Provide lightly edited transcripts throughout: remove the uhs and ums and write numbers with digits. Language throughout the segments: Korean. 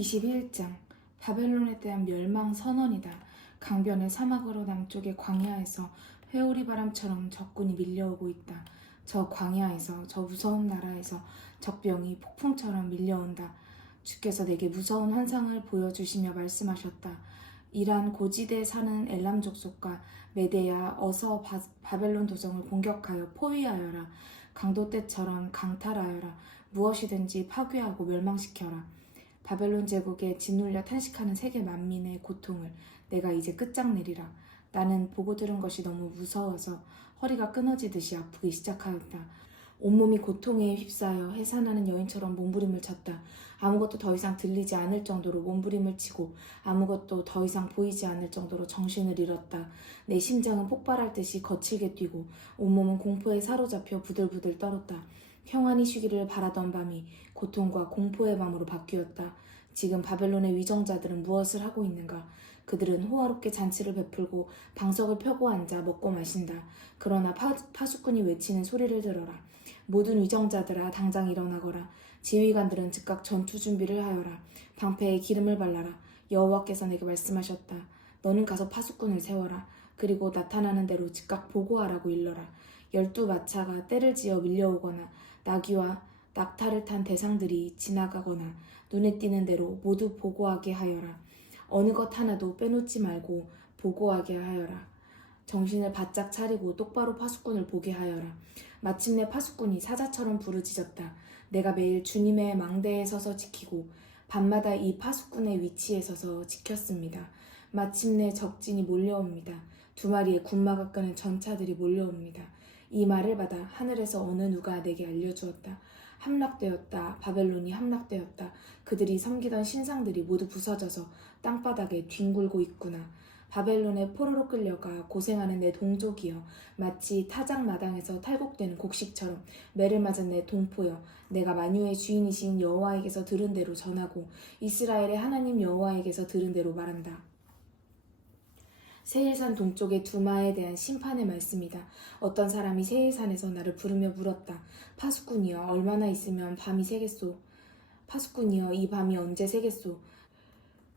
21장 바벨론에 대한 멸망 선언이다. 강변의 사막으로 남쪽의 광야에서 회오리 바람처럼 적군이 밀려오고 있다. 저 광야에서, 저 무서운 나라에서 적병이 폭풍처럼 밀려온다. 주께서 내게 무서운 환상을 보여주시며 말씀하셨다. 이란 고지대에 사는 엘람 족속과 메대야, 어서 바벨론 도성을 공격하여 포위하여라. 강도 때처럼 강탈하여라. 무엇이든지 파괴하고 멸망시켜라. 바벨론 제국에 짓눌려 탄식하는 세계 만민의 고통을 내가 이제 끝장내리라. 나는 보고 들은 것이 너무 무서워서 허리가 끊어지듯이 아프기 시작하였다. 온몸이 고통에 휩싸여 해산하는 여인처럼 몸부림을 쳤다. 아무것도 더 이상 들리지 않을 정도로 몸부림을 치고 아무것도 더 이상 보이지 않을 정도로 정신을 잃었다. 내 심장은 폭발할 듯이 거칠게 뛰고 온몸은 공포에 사로잡혀 부들부들 떨었다. 평안히 쉬기를 바라던 밤이 고통과 공포의 밤으로 바뀌었다. 지금 바벨론의 위정자들은 무엇을 하고 있는가? 그들은 호화롭게 잔치를 베풀고 방석을 펴고 앉아 먹고 마신다. 그러나 파수꾼이 외치는 소리를 들어라. 모든 위정자들아, 당장 일어나거라. 지휘관들은 즉각 전투 준비를 하여라. 방패에 기름을 발라라. 여호와께서 내게 말씀하셨다. 너는 가서 파수꾼을 세워라. 그리고 나타나는 대로 즉각 보고하라고 일러라. 12마차가 떼를 지어 밀려오거나 나귀와 낙타를 탄 대상들이 지나가거나 눈에 띄는 대로 모두 보고하게 하여라. 어느 것 하나도 빼놓지 말고 보고하게 하여라. 정신을 바짝 차리고 똑바로 파수꾼을 보게 하여라. 마침내 파수꾼이 사자처럼 부르짖었다. 내가 매일 주님의 망대에 서서 지키고 밤마다 이 파수꾼의 위치에 서서 지켰습니다. 마침내 적진이 몰려옵니다. 2마리의 군마가 끄는 전차들이 몰려옵니다. 이 말을 받아 하늘에서 어느 누가 내게 알려주었다. 함락되었다. 바벨론이 함락되었다. 그들이 섬기던 신상들이 모두 부서져서 땅바닥에 뒹굴고 있구나. 바벨론에 포로로 끌려가 고생하는 내 동족이여, 마치 타작 마당에서 탈곡되는 곡식처럼 매를 맞은 내 동포여, 내가 만유의 주인이신 여호와에게서 들은 대로 전하고 이스라엘의 하나님 여호와에게서 들은 대로 말한다. 세일산 동쪽의 두마에 대한 심판의 말씀이다. 어떤 사람이 세일산에서 나를 부르며 물었다. 파수꾼이여, 얼마나 있으면 밤이 새겠소? 파수꾼이여, 이 밤이 언제 새겠소?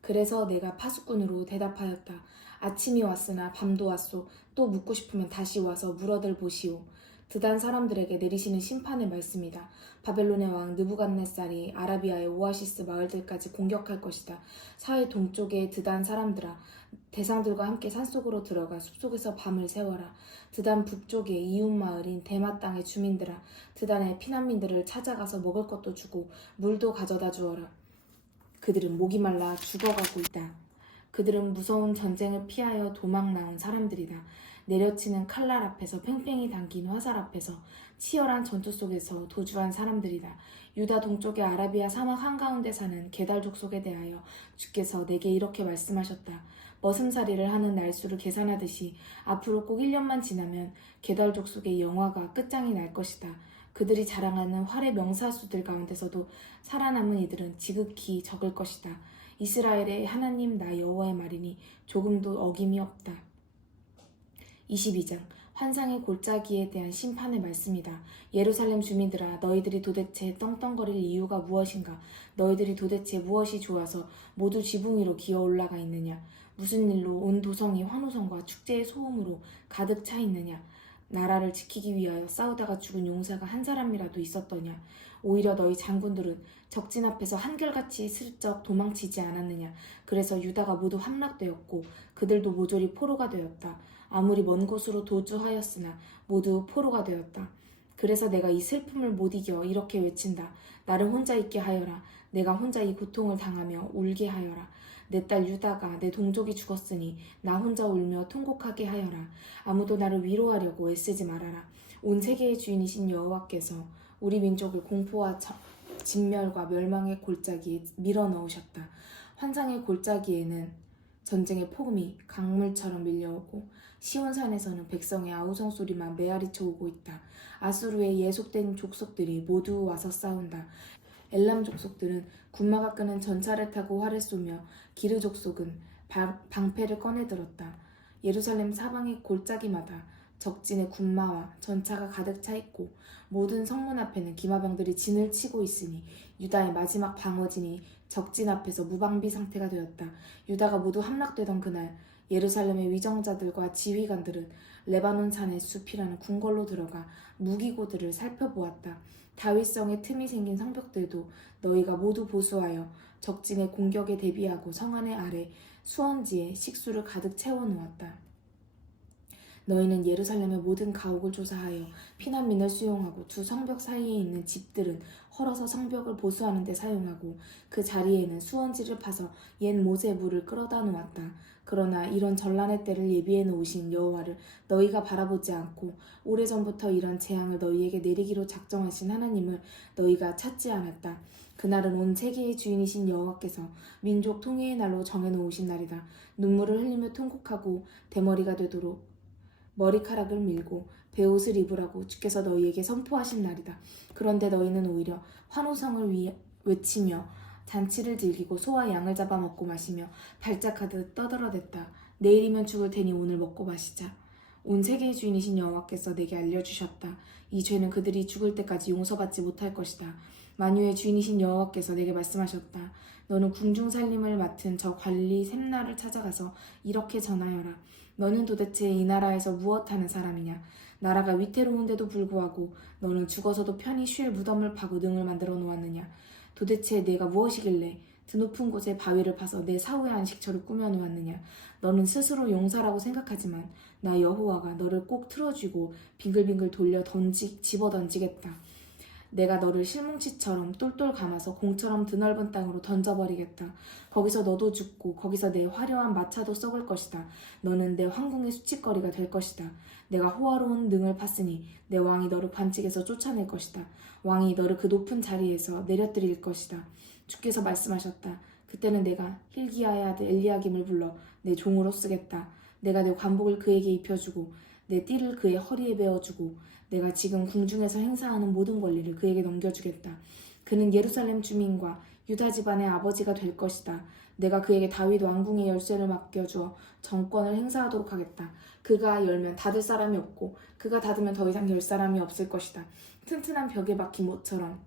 그래서 내가 파수꾼으로 대답하였다. 아침이 왔으나 밤도 왔소. 또 묻고 싶으면 다시 와서 물어들 보시오. 드단 사람들에게 내리시는 심판의 말씀이다. 바벨론의 왕 느부갓네살이 아라비아의 오아시스 마을들까지 공격할 것이다. 사해 동쪽의 드단 사람들아, 대상들과 함께 산속으로 들어가 숲속에서 밤을 새워라. 드단 북쪽의 이웃 마을인 데마 땅의 주민들아, 드단의 피난민들을 찾아가서 먹을 것도 주고 물도 가져다 주어라. 그들은 목이 말라 죽어가고 있다. 그들은 무서운 전쟁을 피하여 도망 나온 사람들이다. 내려치는 칼날 앞에서 팽팽히 당긴 화살 앞에서 치열한 전투 속에서 도주한 사람들이다. 유다 동쪽의 아라비아 사막 한가운데 사는 게달 족속에 대하여 주께서 내게 이렇게 말씀하셨다. 머슴살이를 하는 날수를 계산하듯이 앞으로 꼭 1년만 지나면 게달 족속의 영화가 끝장이 날 것이다. 그들이 자랑하는 활의 명사수들 가운데서도 살아남은 이들은 지극히 적을 것이다. 이스라엘의 하나님 나 여호와의 말이니 조금도 어김이 없다. 22장 환상의 골짜기에 대한 심판의 말씀이다. 예루살렘 주민들아, 너희들이 도대체 떵떵거릴 이유가 무엇인가? 너희들이 도대체 무엇이 좋아서 모두 지붕 위로 기어 올라가 있느냐? 무슨 일로 온 도성이 환호성과 축제의 소음으로 가득 차 있느냐? 나라를 지키기 위하여 싸우다가 죽은 용사가 한 사람이라도 있었더냐? 오히려 너희 장군들은 적진 앞에서 한결같이 슬쩍 도망치지 않았느냐? 그래서 유다가 모두 함락되었고 그들도 모조리 포로가 되었다. 아무리 먼 곳으로 도주하였으나 모두 포로가 되었다. 그래서 내가 이 슬픔을 못 이겨 이렇게 외친다. 나를 혼자 있게 하여라. 내가 혼자 이 고통을 당하며 울게 하여라. 내 딸 유다가 내 동족이 죽었으니 나 혼자 울며 통곡하게 하여라. 아무도 나를 위로하려고 애쓰지 말아라. 온 세계의 주인이신 여호와께서 우리 민족을 공포와 진멸과 멸망의 골짜기에 밀어넣으셨다. 환상의 골짜기에는 전쟁의 폭음이 강물처럼 밀려오고 시온산에서는 백성의 아우성 소리만 메아리쳐 오고 있다. 아수르의 예속된 족속들이 모두 와서 싸운다. 엘람 족속들은 군마가 끄는 전차를 타고 활을 쏘며 기르 족속은 방패를 꺼내들었다. 예루살렘 사방의 골짜기마다 적진의 군마와 전차가 가득 차 있고 모든 성문 앞에는 기마병들이 진을 치고 있으니 유다의 마지막 방어진이 적진 앞에서 무방비 상태가 되었다. 유다가 모두 함락되던 그날 예루살렘의 위정자들과 지휘관들은 레바논 산의 숲이라는 궁궐로 들어가 무기고들을 살펴보았다. 다윗성에 틈이 생긴 성벽들도 너희가 모두 보수하여 적진의 공격에 대비하고 성 안의 아래 수원지에 식수를 가득 채워놓았다. 너희는 예루살렘의 모든 가옥을 조사하여 피난민을 수용하고 두 성벽 사이에 있는 집들은 헐어서 성벽을 보수하는 데 사용하고 그 자리에는 수원지를 파서 옛 못의 물을 끌어다 놓았다. 그러나 이런 전란의 때를 예비해 놓으신 여호와를 너희가 바라보지 않고 오래전부터 이런 재앙을 너희에게 내리기로 작정하신 하나님을 너희가 찾지 않았다. 그날은 온 세계의 주인이신 여호와께서 민족 통일의 날로 정해놓으신 날이다. 눈물을 흘리며 통곡하고 대머리가 되도록 머리카락을 밀고 베옷을 입으라고 주께서 너희에게 선포하신 날이다. 그런데 너희는 오히려 환호성을 외치며 잔치를 즐기고 소와 양을 잡아 먹고 마시며 발작하듯 떠들어댔다. 내일이면 죽을 테니 오늘 먹고 마시자. 온 세계의 주인이신 여호와께서 내게 알려주셨다. 이 죄는 그들이 죽을 때까지 용서받지 못할 것이다. 만유의 주인이신 여호와께서 내게 말씀하셨다. 너는 궁중살림을 맡은 저 관리 셈나를 찾아가서 이렇게 전하여라. 너는 도대체 이 나라에서 무엇하는 사람이냐? 나라가 위태로운데도 불구하고 너는 죽어서도 편히 쉴 무덤을 파고 능을 만들어 놓았느냐? 도대체 내가 무엇이길래 드높은 곳에 바위를 파서 내 사후의 안식처를 꾸며 놓았느냐? 너는 스스로 용사라고 생각하지만 나 여호와가 너를 꼭 틀어쥐고 빙글빙글 돌려 집어 던지겠다. 내가 너를 실뭉치처럼 똘똘 감아서 공처럼 드넓은 땅으로 던져버리겠다. 거기서 너도 죽고 거기서 내 화려한 마차도 썩을 것이다. 너는 내 황궁의 수치거리가 될 것이다. 내가 호화로운 능을 팠으니 내 왕이 너를 관측에서 쫓아낼 것이다. 왕이 너를 그 높은 자리에서 내려뜨릴 것이다. 주께서 말씀하셨다. 그때는 내가 힐기야의 아들 엘리야김을 불러 내 종으로 쓰겠다. 내가 내 관복을 그에게 입혀주고 내 띠를 그의 허리에 베어주고 내가 지금 궁중에서 행사하는 모든 권리를 그에게 넘겨주겠다. 그는 예루살렘 주민과 유다 집안의 아버지가 될 것이다. 내가 그에게 다윗 왕궁의 열쇠를 맡겨주어 정권을 행사하도록 하겠다. 그가 열면 닫을 사람이 없고 그가 닫으면 더 이상 열 사람이 없을 것이다. 튼튼한 벽에 박힌 못처럼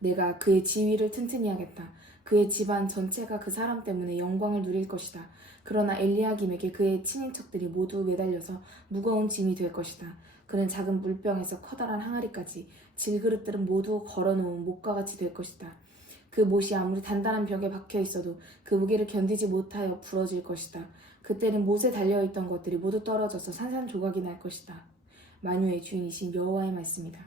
내가 그의 지위를 튼튼히 하겠다. 그의 집안 전체가 그 사람 때문에 영광을 누릴 것이다. 그러나 엘리야김에게 그의 친인척들이 모두 매달려서 무거운 짐이 될 것이다. 그는 작은 물병에서 커다란 항아리까지 질그릇들은 모두 걸어놓은 못과 같이 될 것이다. 그 못이 아무리 단단한 벽에 박혀 있어도 그 무게를 견디지 못하여 부러질 것이다. 그때는 못에 달려있던 것들이 모두 떨어져서 산산조각이 날 것이다. 만유의 주인이신 여호와의 말씀이다.